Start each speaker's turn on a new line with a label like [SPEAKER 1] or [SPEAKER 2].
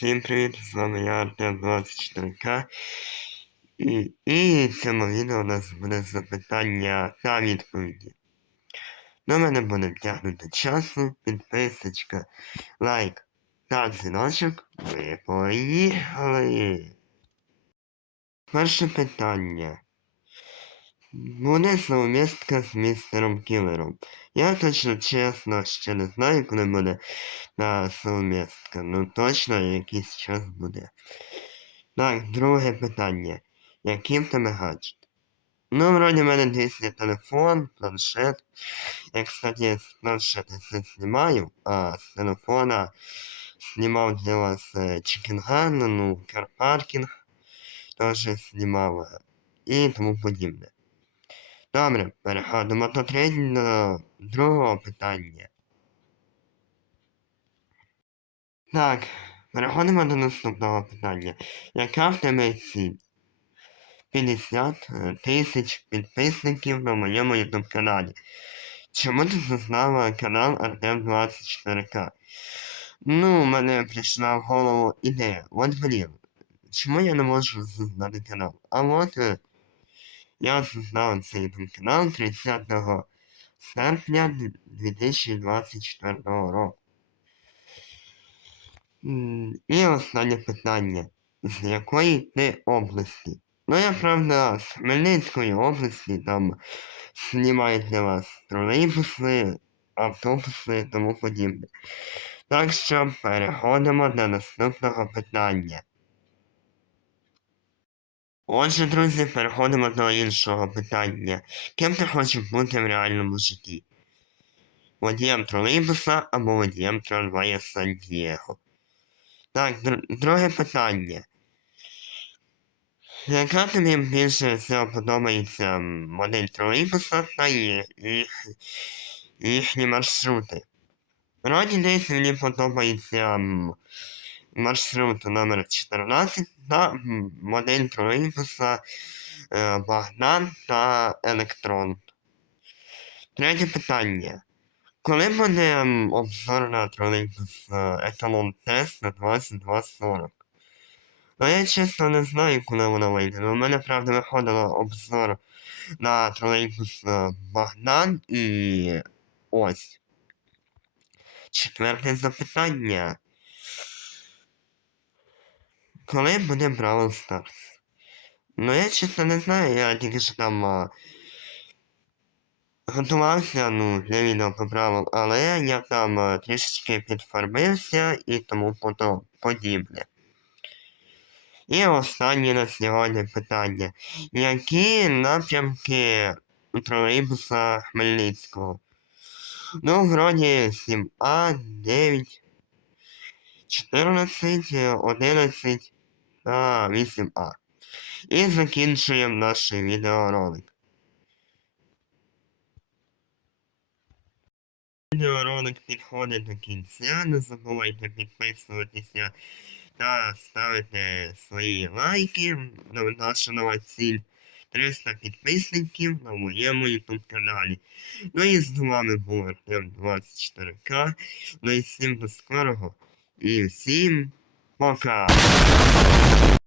[SPEAKER 1] Всім привіт, з вами я Артем 24К. І, і в цьому відео у нас буде запитання та відповіді. До мене буде втягнути часу, підписочка, лайк та дзвіночок. Ви поїхали. Перше питання. Буде совмістка з містером Кілером. Я точно чесно ще не знаю, коли буде та совмістка. Ну точно якийсь час буде. Так, друге питання. Який в тебе гаджет? Ну, вроді в мене є телефон, планшет. Я, кстати, з планшета все знімаю, а з телефона знімав для вас е, ну, карпаркінг теж знімав е, і тому подібне. Добре, переходимо до третього, другого питання. Так, переходимо до наступного питання. Яка в тебе ціль? 50 е, тисяч підписників на моєму YouTube каналі. Чому ти зазнала канал Артем 24К? Ну, в мене прийшла в голову ідея. От блін, чому я не можу зазнати канал? А от е, я зазнав цей YouTube канал 30 серпня 2024 року. І останнє питання. З якої ти області? Ну, я правда з Хмельницької області там знімаю для вас тролейбуси, автобуси і тому подібне. Так що переходимо до наступного питання. Отже, друзі, переходимо до іншого питання. Ким ти хочеш бути в реальному житті? Водієм тролейбуса або водієм трамвая Сан-Дієго? Так, др- друге питання. Яка тобі більше всього подобається модель тролейбуса та їх, їхні маршрути? Вроді десь мені подобається маршрут номер 14 та модель тролейбуса е, Богдан та Електрон. Третє питання. Коли буде обзор на тролейбус Еталон Тест на 2240? Ну я чесно не знаю, коли вона вийде. Ну, у мене, правда, виходило обзор на тролейбус е, Богдан і ось. Четверте запитання. Коли буде Бравл Старс? Ну я чесно не знаю, я тільки що там а, готувався ну, для відео по Бравл, але я там а, трішечки підфарбився і тому подібне. І останнє на сьогодні питання. Які напрямки тролейбуса Хмельницького? Ну, вроді 7А, 9, 14, 11 та 8А. І закінчуємо наш відеоролик. Відеоролик підходить до кінця. Не забувайте підписуватися та ставити свої лайки. Наша нова ціль 300 підписників на моєму YouTube каналі. Ну і з вами був Артем 24К. Ну і всім до скорого. І всім Boşa.